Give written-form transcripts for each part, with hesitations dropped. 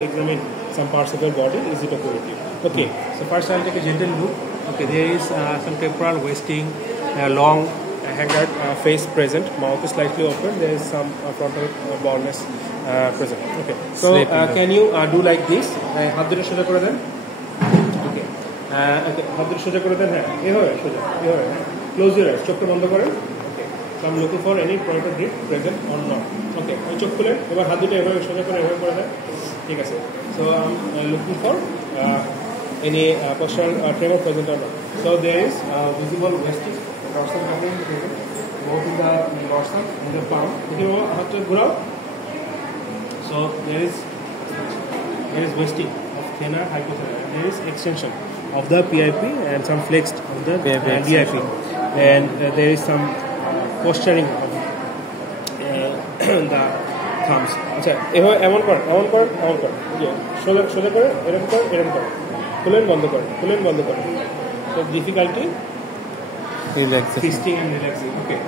examine some parts of your body. Is it okay with you? Okay, so first I'll take a gentle look. Okay, there is some temporal wasting, long haggard face present, mouth is slightly open, there is some frontal baldness present. Okay, so can you do like this? হাত দুটো সোজা করে দেন. Okay, okay, হাত দুটো সোজা করে দেন. হ্যাঁ, এভাবে সোজা, এভাবে. Close your eyes, চোখটা বন্ধ করেন. Okay, so I'm looking for any point of grip present or not. Okay, ওই চোখ খুলে এবার হাত দুটো এভাবে সোজা করে এভাবে করে দেন. ঠিক আছে. So I'm looking for any postural tremor present or not. So there is visible wasting, dorsal covering present, both in the dorsal and the palm. Okay, হাতটা ঘোরাও. So there is wasting of thenar hypothenar. There is extension of the PIP and some flexed of the DIP, and there is some posturing of the thumbs. আচ্ছা এভাবে এমন করেন সোজা সোজা করে এরকম করে খুলেন বন্ধ করেন. So difficulty twisting and relaxing. Okay,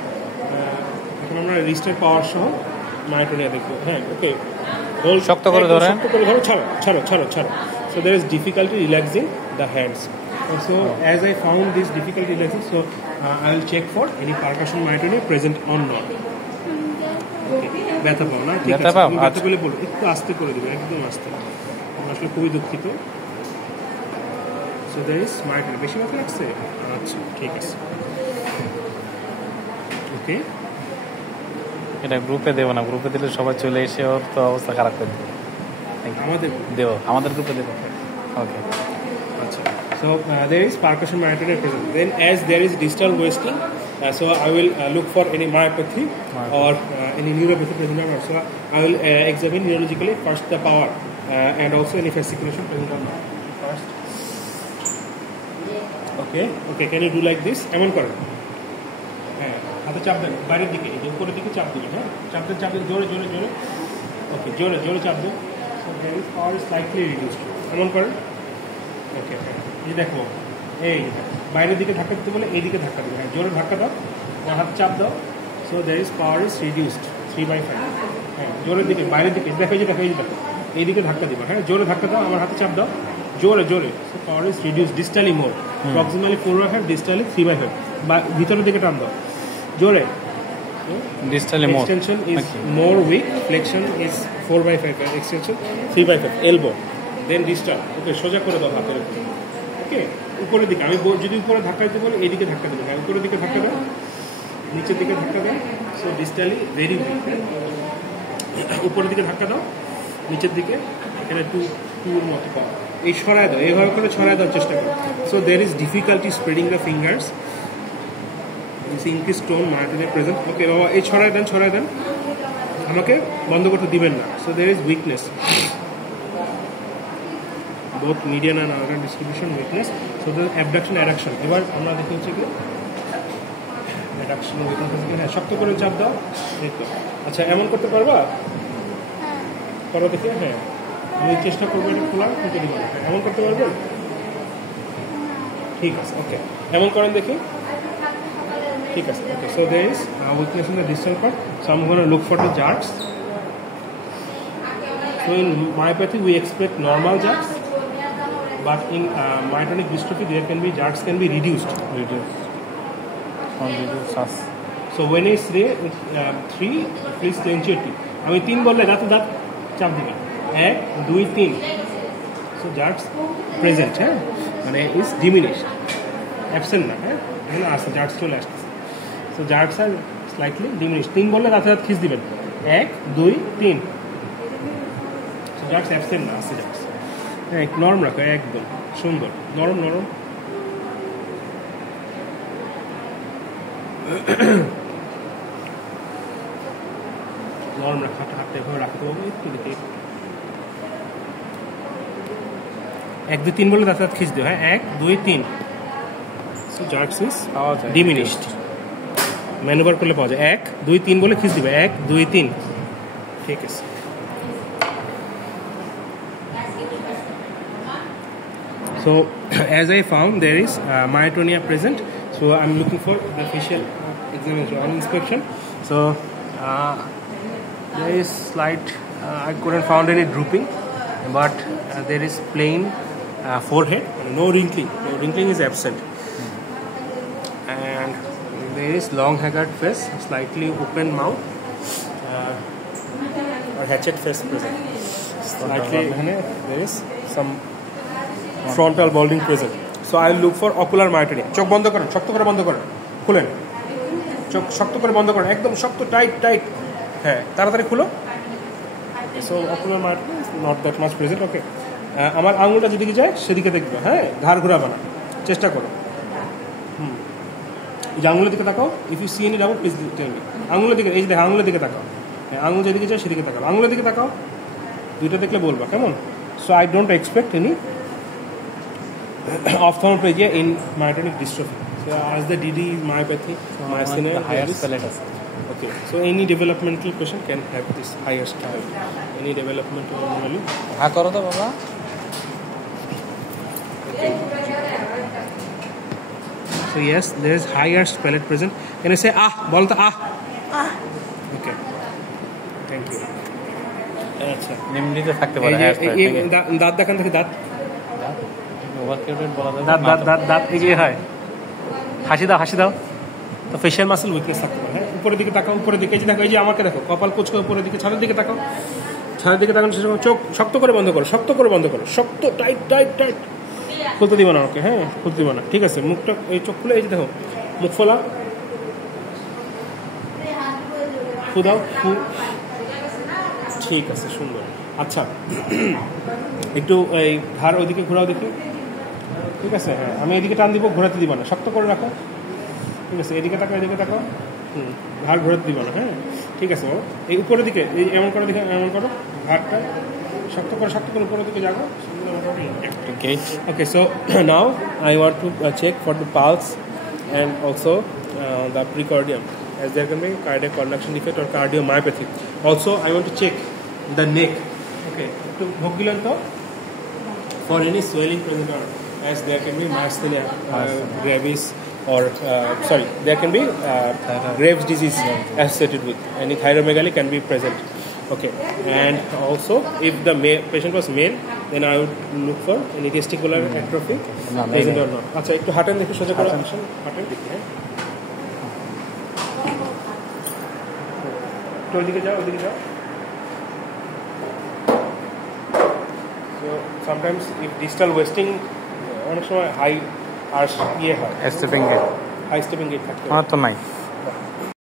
এখন আমরা রিস্টার পাওয়ার সহ মায়োটোনিয়া দেখবো. হ্যাঁ, ওকে, শক্ত করে ধরেন, ছাড়ো. So there is difficulty relaxing the hands. So as I found this difficulty relaxing, so I will check for any percussion myotonia present or not. ব্যথা পাও না? ঠিক আছে, ব্যথা পেলে বলো, একটু আস্তে করে দেবে, একদম আস্তে. আসলে খুবই দুঃখিত. So there is myotonia. বেশি ব্যথা লাগছে? আচ্ছা, ঠিক আছে. ওকে, এটা গ্রুপে দেবো না, গ্রুপে দিলে সবাই চলে এসে ওর তো অবস্থা খারাপ করে দেবে. আমাদের গ্রুপে দেবো. ওকে, আচ্ছা. So there is percussion myotonia present. Then as there is distal wasting, so I will look for any myopathy or any neuropathy present or not. So I will examine neurologically first the power and also any fasciculation present or not. First, okay, can you do like this? এমন করেন, হ্যাঁ, হাতে চাপ দেন বাইরের দিকে, এই যে উপরের দিকে চাপ দিবেন. হ্যাঁ, চাপ দেন জোরে. ওকে, জোরে চাপ দেন. So there is power is slightly reduced. এমন করেন. ওকে, এই দেখো, এই বাইরের দিকে ধাক্কা দিতে বলে এই দিকে ধাক্কা দেবে. হ্যাঁ, জোরে ধাক্কা দাও, হাতে চাপ দাও. So there is power is reduced 3/5. হ্যাঁ, জোরের দিকে, বাইরের দিকে দেখো, এই দিকে ধাক্কা দিবা. হ্যাঁ, জোরে ধাক্কা দাও, আমার হাতে চাপ দাও, জোরে. So power is reduced distally more, proximally 4/5, distally 3/5. বা ভিতরের দিকে টান দাও, জোরে. distally more. Extension is more weak, flexion is 4/5, extension 3/5. elbow, then distal. ওকে, সোজা করে দাও হাতের উপরে. ওকে, উপরের দিকে, আমি যদি উপরে ধাক্কা দিতে বলি এইদিকে ধাক্কা দেবো. হ্যাঁ, উপরের দিকে ধাক্কা দাও, নিচের দিকে ধাক্কা দাও. So distally very weak. উপরের দিকে ধাক্কা দাও, নিচের দিকে এখানে টুর মতো পাও. এই ছড়ায় দাও, এইভাবে করে ছড়ায় দেওয়ার চেষ্টা করো. So there is difficulty spreading the fingers. Increase tone myotonia present. Okay বাবা, এই ছড়ায় দেন, আমাকে বন্ধ করতে দিবেন না. So there is weakness, both median and organ distribution weakness. So the abduction adduction. এবার আমরা দেখি হচ্ছে কি adduction weakness. হ্যাঁ, শক্ত করে চাপ দাও. দেখো, আচ্ছা এমন করতে পারবা? করো দেখি. হ্যাঁ, আমি চেষ্টা করবো এটা খোলার, খুঁজে দিব. এমন করতে পারবে? ঠিক আছে, ওকে, এমন করেন দেখি. ঠিক আছে, ওকে. So there is weakness in the distal part. So I'm going to look for the jerks. So in myopathy we expect normal jerks, but in myotonic dystrophy there can be jerks can be reduced. So when I say 3, please clench your teeth. আমি 3 বললে দাঁত চাপ দিবেন. 1, 2, 3. So jerks present, হ্যাঁ, মানে is diminished, absent না. হ্যাঁ, এখানে আছে jerks চলে আসছে. So jerks are slightly diminished. 3 বললে দাঁত খিস দিবেন. 1, 2, 3. So jerks absent না, আছে jerks. হ্যাঁ, নরম রাখো, একদম সুন্দর, নরম. নরম রাখা, হাতটা এভাবে রাখতে হবে একটু দেখে. 1, 2, 3 বলে দাঁত খিস দিও. হ্যাঁ, 1, 2, 3. So jerks is diminished. Manoeuvre করলে পাওয়া যায়. 1, 2, 3 বলে খিস দিবে. 1, 2, 3. ঠিক আছে. So as I found there is myotonia present, so I'm looking for the facial examination or inspection. So there is slight I couldn't find any drooping. but there is plain forehead, no wrinkling. No wrinkling is absent, and there is long haggard face, slightly open mouth, or hatchet face present. Slightly, there is some frontal balding present. So I will look for ocular myotonia. চোখ বন্ধ করেন, শক্ত করে বন্ধ করেন, খুলেন চোখ, শক্ত করে বন্ধ করেন, একদম শক্ত, টাইট, হ্যাঁ তাড়াতাড়ি খুলো। So ocular myotonia is not that much present. ওকে, আমার আঙুলটা যেদিকে যায় সেদিকে দেখবে, হ্যাঁ ঘাড় ঘোরাবে না, চেষ্টা করো। এই যে আঙুলের দিকে তাকাও, if you see any doubt please tell me. আঙুলের দিকে, এই যে দেখো আঙুলের দিকে তাকাও, হ্যাঁ আঙুল যেদিকে যায় সেদিকে তাকাও, আঙুলের দিকে তাকাও, দুইটা দেখলে বলবা কেমন। So I don't expect any ophthalmoplegia in myotonic dystrophy. So as the DD is myopathy, myasthenia, the higher palate আছে। Okay, so any developmental patient can have this higher style. Any developmental anomaly. হ্যাঁ করো তো বাবা। So yes, there is higher palate present. Can I say ah? বল তো ah. Okay. Thank you. আচ্ছা, নিম্নিতে থাকতে পারে হ্যাঁ। দাঁত দেখান দেখি, দাঁত ওভারকিউটেড বলা যাবে। দাঁত এই যে হয়, হাসি দাও। তো ফেশিয়াল মাসল উইকনেস থাকতে পারে, হ্যাঁ উপরের দিকে তাকাও, উপরের দিকে, এই যে দেখো, এই যে আমাকে দেখো, কপাল কুঁচকো উপরের দিকে, ছাদের দিকে তাকাও, চোখ শক্ত করে বন্ধ করো, শক্ত, টাইট, খুলতে দিবা না ওকে, হ্যাঁ খুলতে দিবা না, ঠিক আছে। মুখটা, এই চোখ খুলে, এই যে দেখো মুখ ফোলা, ফু দাও, ঠিক আছে, সুন্দর। আচ্ছা, একটু এই ঘাড় ওইদিকে ঘোরাও দেখি, ঠিক আছে, হ্যাঁ আমি এদিকে টান দিব, ঘোরাতে দিব না, শক্ত করে রাখো, ঠিক আছে, এদিকে তাকাও, ঘাড় ঘোরাতে দিব না, হ্যাঁ ঠিক আছে বাবা। এই উপরের দিকে, এই এমন করো, দেখে এমন করো, ঘাড়টা শক্ত করে উপরের দিকে যাবো। Okay, so now I want to check for the pulse and also the precordium, as there can be cardiac conduction defect or cardiomyopathy. Also I want to check the neck. Okay, to Bhogilanta for any swelling present, or as there can be myasthenia gravis, or there can be Graves' disease associated with any thyromegaly can be present. Okay, and also if the patient was male, then I would look for any testicular atrophy present or not. আচ্ছা, একটু হাঁটেন দেখি, সোজা করে হাঁটেন দেখি, হ্যাঁ একটু ওইদিকে যাও। So sometimes if distal wasting, অনেক সময় হাই আর ইয়ে হয়, stepping gait, high stepping gait থাকে, আমার তো নাই।